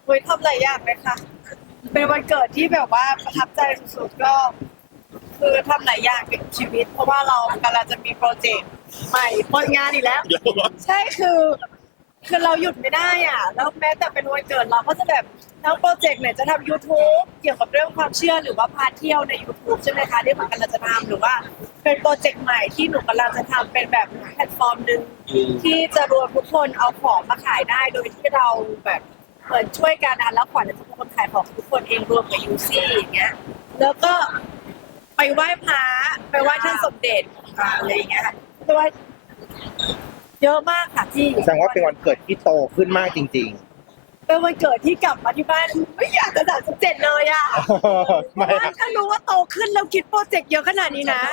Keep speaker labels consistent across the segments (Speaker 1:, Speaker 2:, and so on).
Speaker 1: ทำหลายอย่างเลยค่ะเป็นวันเกิดที่แบบว่าประทับใจสุดๆก็ คือทำหลายอย่างในชีวิต เพราะว่าเรากำลังจะมีโปรเจกต์ใหม่ผลงานอีกแล้ว
Speaker 2: เดี๋ยว
Speaker 1: ใช่คือเราหยุดไม่ได้อ่ะแล้วแม้แต่เป็นวันเกิดเราก็จะแบบทั้งโปรเจกต์เนี่ยจะทำ YouTube เกี่ยวกับเรื่องความเชื่อหรือว่าพาเที่ยวใน YouTube ใช่ไหมคะที่มันกำลังจะทำหรือว่าเป็นโปรเจกต์ใหม่ที่หนูกำลังจะทำเป็นแบบแพลตฟอร์มหนึ่งที่จะรวมทุกคนเอาของมาขายได้โดยที่เราแบบเหมือนช่วยกันนะแล้วขวัญจะเป็นคนขายของทุกคนเองรวมกับยูซี่อย่างเงี้ยแล้วก็ไปไหว้พระไปไหว้ท่านสมเด็จอะไรอย่างเงี้ยค่ะไปไหว้เยอะมากค่ะพี่
Speaker 3: แสดงว่าเป็นวันเกิดที่โตขึ้นมากจริง
Speaker 1: เป็นวันเกิดที่กลับมาที่บ้านไม่อยากจะ37เลยอ่ะ
Speaker 3: ๆ
Speaker 1: เพราะว่าถ้ารู้ว่าโตขึ้นแล้วคิดโปรเจกต์เยอะขนาดนี้นะ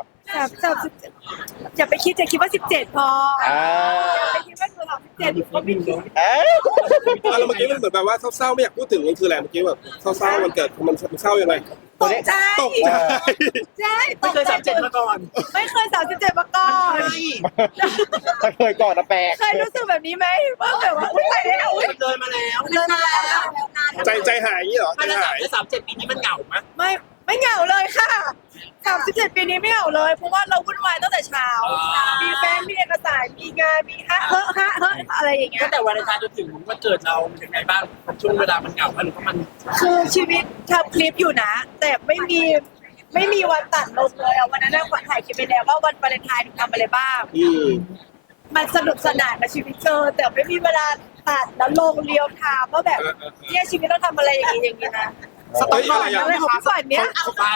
Speaker 1: 37อย่าไปคิดจะคิดว่า17พออย่าไปคิดว่าหนู37อยู่ก็ไม่คิด
Speaker 2: แล้วเมื่อกี้มันเหมือนแบบว่าเศร้าๆไม่อยากพูดถึงมันคืออะไรเมื่อกี้แบบเศร้าๆวันเกิดมันเศร้ายังไง
Speaker 1: ตกใจ
Speaker 2: ตกใจ
Speaker 1: ใช่ต
Speaker 4: ไม่
Speaker 1: ก
Speaker 4: เคย
Speaker 1: ใจ
Speaker 4: 37มาก่อน
Speaker 1: ไม่เคย37มาก่อน
Speaker 3: ถ้าเคยก่อนนะแปลก
Speaker 1: เคยรู้สึกแบบนี้ไหมว่าแบบว่าอุ้ยไปแล้วอุ้ย
Speaker 4: มันเลยมาแล้ว
Speaker 1: เดินมาแล้ว
Speaker 2: ใจหายอย่างนี้เหรอใจ
Speaker 4: ถ้าระดั
Speaker 2: หา
Speaker 4: บ
Speaker 2: ย
Speaker 4: ได้37 ปีนี้มันเหงาไหม
Speaker 1: ไม่เหงาเลยค่ะ37ปีนี้ไม่เหงาเลยเพราะว่าเราวุ่นวายตั้งแต่เช้ามีแฟนมีเอกสารมีงานมีฮะเฮ้ออะไรอย่างเงี้ย
Speaker 4: ตั้งแต่วันอังคารจนถึงวันเกิดเราเป็นยังไงบ้างช่วงเวลามันเหงาไหมหรือว่ามัน
Speaker 1: คือชีวิตทำคลิปอยู่นะ แต่ไม่มีวันตัดลงเลยอะวันนั้นขวัญถ่ายคลิปไปแล้วว่าวันวาเลนไทน์หนูทำอะไรบ้าง มันสนุกสนานกับชีวิตแต่ไม่มีเวลาตัดแล้วลงเรียวไทม์ว่าแบบเนี่ยชีวิตต้องทำอะไรอย่างนี้นะสต็อกก่อนอะไรของพี่ฝันเนี้ย
Speaker 4: สบาย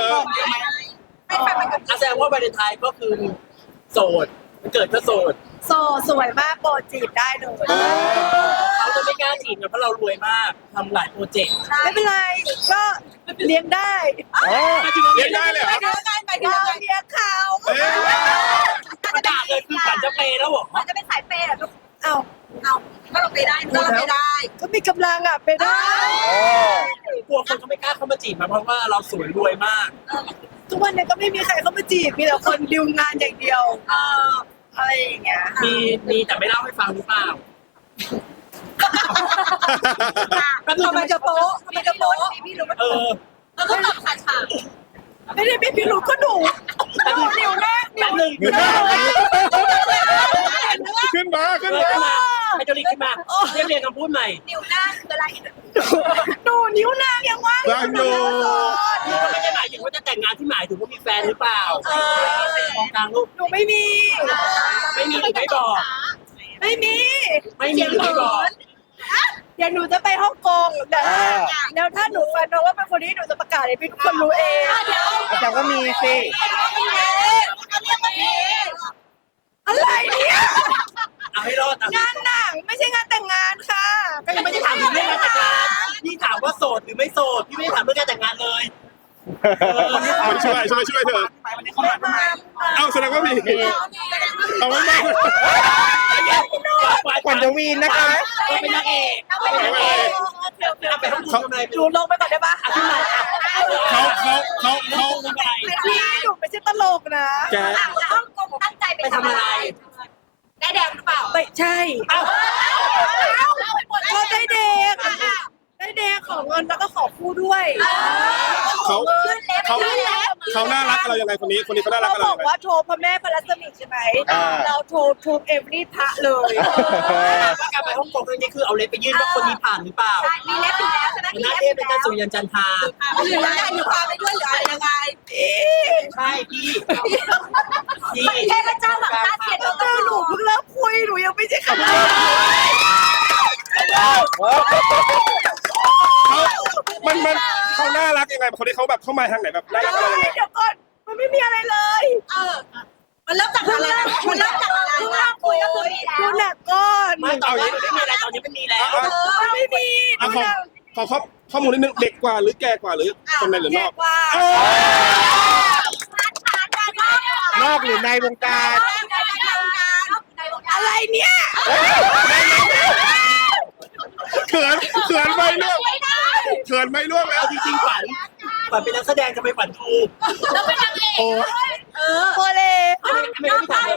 Speaker 4: แสดงว่าวาเลนไทน์ก็คือโสดวันเกิดก็โสด
Speaker 1: สวยมากโปรจีบได้เลย
Speaker 4: เขาจะไม่กล้าจีบเพราะเรารวยมากทำหลายโปรเจกต์
Speaker 1: ไม่เป็นไรก็เลี้ยงได้
Speaker 2: เรียนได้เลยเหรอ
Speaker 1: เราเลี้ยงเขา
Speaker 4: ประกาศเลยคือฝันจะเปย์แล้วเหรอ
Speaker 1: มันจะเป็นสายเปย์เหรอลูกเอาก็เราไปได้ ก็มีกำลังไปได้
Speaker 4: กลัวคนเขาไม่กล้าเข้ามาจีบมาเพราะว่าเราสวยรวยมาก
Speaker 1: ทุกวันนี้ก็ไม่มีใครเข้ามาจีบมีแต่คนดิวงานอย่างเดียวอะไรอย่างเงี้ย
Speaker 4: มีแต่ไม่เล่าให้ฟังหรือเปล่า
Speaker 1: ทำไมจะโป๊ะมีพี่รู้
Speaker 4: เออ
Speaker 1: แล้วก็ตอบขาดไม่ได้ไม่พี่รู้ก็ดูนิ้วแรก
Speaker 4: แป๊บนึง
Speaker 2: ขึ้นมา
Speaker 4: ขึ้นมาไฮโดรลิกขึ้นมาเรียกคำพูดใหม่
Speaker 1: นิ้วหน้าคืออะไรดูนิ้วนางยังว่าง
Speaker 2: ว่างอยู่
Speaker 4: นี่ก็ไม่ได้หมายถึงว่าจะแต่งงานที่หมายถึงว่ามีแฟนหรือเปล่ามองกลางลูก
Speaker 1: หนูไม่มี
Speaker 4: ไม่มีหรือไม่บอก
Speaker 1: ไม่มี
Speaker 4: ไม่มีหรือไม่บอก
Speaker 1: เดี๋ยวหนูจะไปฮ่องกงแล้วถ้าหนูฟันน้องว่าเป็นคนนี้หนูจะประกาศให้พี่ทุกคนรู้เอง
Speaker 3: อาจารย์ก็มีสิ
Speaker 1: อะไรเนี่ย
Speaker 4: เอาให้รอด
Speaker 1: งานหนังไม่ใช่งานแต่งงานค่ะ
Speaker 4: ก็ยังไม่ได้ถามถึงเรื่องการแต่งงานพี่ถามว่าโสดหรือไม่โสดพี่ไม่ได้ถามเรื่องการแต่งงานเลย
Speaker 2: มาช่วยเธอเอาแสดงว่ามีเอาไว้มา
Speaker 3: ขวัญจะวีนนะคะ
Speaker 4: เป็นนางเอกเอาไปห้องคุณทำอะไร
Speaker 1: หนูลงไปก่อนได้ปะ
Speaker 4: ขึ้นมา
Speaker 2: เขา
Speaker 4: ทำอะไร
Speaker 1: พี่หนูไม่ใช่ตลกนะ
Speaker 2: แก
Speaker 1: ฮ่องกงตั้งใจไป
Speaker 4: ไปทำอะไร
Speaker 1: ได้แดงหรือเปล่าไม่ใช่ก็ได้แดงได้แดงของเงินแล้วก็ขอคู่ด้วย
Speaker 2: เขาน่ารักเรายังไงคนนี้เขาน่ารัก
Speaker 1: เขา
Speaker 2: เรา
Speaker 1: บอ
Speaker 2: ยั
Speaker 1: ก
Speaker 2: งไง
Speaker 1: ว่าโทรพระแม่พระรัศมีใช่ไหมเราโทรทุกเอฟรีพระเลย
Speaker 4: ว่าการไปฮ่องกงครั้งนี้คือเอาเล็บไปยื่นว่าคนนี้ผ่านหรือเปล่า
Speaker 1: มีเล็บอยู่แล้วใช่ไหม
Speaker 4: หน้าเทพเป็นการสุริยันจันทรา
Speaker 1: หรือว่าอยู่ความไปด้วยหรืออะไรยังไง
Speaker 4: ใช่พี่
Speaker 1: เทพเจ้าหลังตาเสียตัวหนูเพิ่งเริ่มคุยหนูยังไม่ใช่ขนาด
Speaker 2: เขาน่ารักยังไงคนที่เขาแบบเข้ามาทางไหนแบบน่ารักเรายังไง
Speaker 1: เดี๋ยวก่อนมันไม่มีอะไรเลยมันเริ่มจากอะไรมันเริ่มจากอะไรเริ่มคุยก็คือดูหนักก่อน
Speaker 4: ไม่ตอนนี้ไม่มีอะไรตอนนี้ไม่มีแล้ว
Speaker 1: มันไม่มี
Speaker 2: ขอข้อมูลนิดนึงเด็กกว่าหรือแก่กว่าหรือคนในหรือนอก
Speaker 1: ว่าน
Speaker 3: อกหรือในวงการ
Speaker 1: อะไรเนี่ย
Speaker 2: เขินไม่ล่วงแล้ว
Speaker 4: จริงๆฝันเป็นนักแสดงจะไปฝันดู
Speaker 1: แล้วเป็นนางเอก
Speaker 2: โอ้
Speaker 1: โอเล
Speaker 4: ไม่ถาม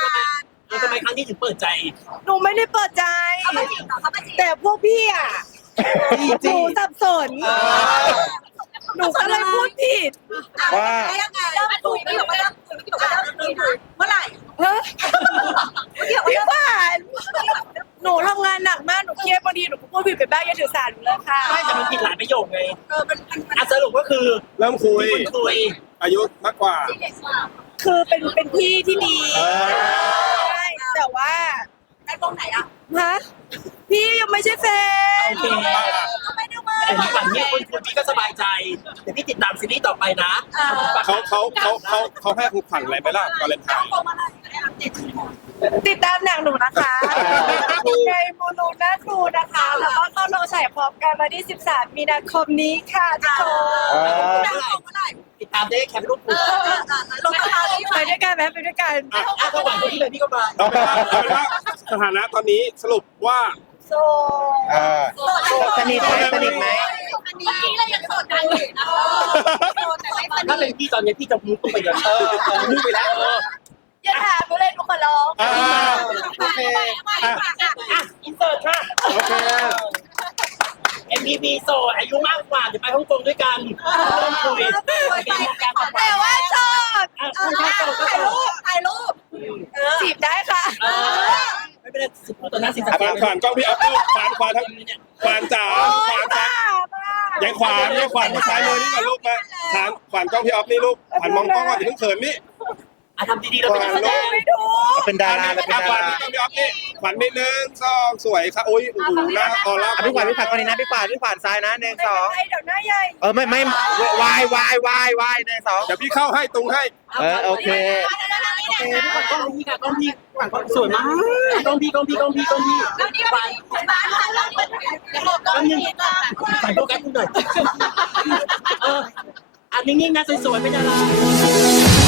Speaker 4: ทำไมครั้งนี้ถึงเปิดใจ
Speaker 1: หนูไม่ได้เปิดใจ แต่พวกพี่หนูสับสนหนูก็เลยพูดผิด
Speaker 3: ว่า
Speaker 5: เริ่มคุยพี่บอกว่าเริ่มคุยพี่บอกว่าเริ่มคุยเมื่อไหร่
Speaker 1: เฮ้ย
Speaker 5: พี่บอก
Speaker 1: พี่
Speaker 5: ว่า
Speaker 1: หวานหนูทำงานหนักมากหนูเครียดบางทีหนูก็พูดผิดไปบ้างอย่าถือสาหนูเลยค่ะ
Speaker 4: ไม่แต่มันผิดหลายประโยคไง
Speaker 5: มัน
Speaker 4: อ่ะสรุปก็คือ
Speaker 2: เริ่มคุย
Speaker 4: คุย
Speaker 2: อายุมากกว่า
Speaker 1: คือเป็นพี่ที่ดีใช่แต่ว่า
Speaker 5: ไอ้ตรงไหนอ่ะ
Speaker 1: ฮะพี่ยังไม่ใช่แฟน
Speaker 4: โอเค
Speaker 5: ไม่ได้มา
Speaker 4: แต่ฝั่งนี้คนคุยพี่ก็สบายใจเดี๋ยวพี่ติดตามซีรีส์ต่อไปนะ
Speaker 2: เขาให้คุณขวัญอะไรไปล่ะวาเลนไทน์
Speaker 5: ตรงอะไรติด
Speaker 1: ติดตามหนังหนูนะคะในโมโนนาครูนะคะ แล้วก็เข้าโรงฉายพร้อมกันวันที่ 13 มีนาคมนี้ค่ะทุกคน
Speaker 5: เมื่อไหร่
Speaker 4: ติดตามได้แคปรูปคู่
Speaker 5: ลงทางนี้
Speaker 1: ไปด้วยกันไหมไปด้วยกัน
Speaker 4: อ่ะถ้าหวังคนที่เลยพี่ก็มา
Speaker 2: เอาเป็นว่าสถานะตอนนี้สรุปว่า
Speaker 1: โซ
Speaker 3: สนิทไหมสนิทไหม
Speaker 5: อันนี้เรายังโสดกันอยู่นะโสดแต่ไม่ส
Speaker 4: ถ้า
Speaker 5: นิ
Speaker 4: เป็น
Speaker 5: ท
Speaker 4: พี่ตอนนี้พี่จะมุดลงไปเลยมุดไปแล้ว
Speaker 1: อย่าถามหนูเลยหนูขอร้อง
Speaker 3: โอเค
Speaker 4: อ่ะอินเสิร์ตค่ะ
Speaker 2: โอเค
Speaker 4: MPV โซอายุมากกว่าเดี๋ยวไปฮ่องกงด้วยกันเริ่มคุยเป็นวงการต่อไป
Speaker 1: แต่ว่าโสด
Speaker 4: อ่ะคุณชอบโซก็
Speaker 5: ถ่าย
Speaker 4: โซ
Speaker 5: รูปถ่ายรูป
Speaker 1: จีบได้ค่ะ
Speaker 4: ไม่เป็นไรสิบตัวนั้นสิบ
Speaker 2: ขวานขวานกล้องพี่อัพลูกขวานขวานทั้งขวานจ๋า
Speaker 1: โอ๊
Speaker 2: ข
Speaker 1: ยว
Speaker 2: าน
Speaker 1: บ้า
Speaker 2: จ๋ายายขวานยายขวานมาซ้ายมือนี่ก่อนลูกมาขวานขวานกล้องพี่อัพนี่ลูกขวานมองกล้องก่อนอย่าเพิ่งเขินนี่
Speaker 4: อ่ะทำดีๆเราเป็นนักแสดง
Speaker 1: ไม่ถูก
Speaker 3: เป็นดาราแล้วเป็น
Speaker 2: ขวา
Speaker 3: ดาน รา
Speaker 2: นี่กล้องพี่อัพนี่ขวานนิดนึงสองสวยค่ะโอ้ยโอ้โหหน้าออร่า
Speaker 3: พี่ขวัญก่อนนี้นะพี่ขวัญซ้ายนะหนึ่งสอง
Speaker 1: ไอ้เดี๋ยวหน้าใหญ่
Speaker 3: ไม่วายวหนึ่งสอง
Speaker 2: เดี๋ยวพี่เข้าให้ตรงให้
Speaker 3: โอเค
Speaker 4: กล้องพี่ค่ะกล้องพี่สวยมากกล้องพี่ฟันโฟกัสคุณหน่อยอันนิ่งๆนะสวยๆไม่ดารา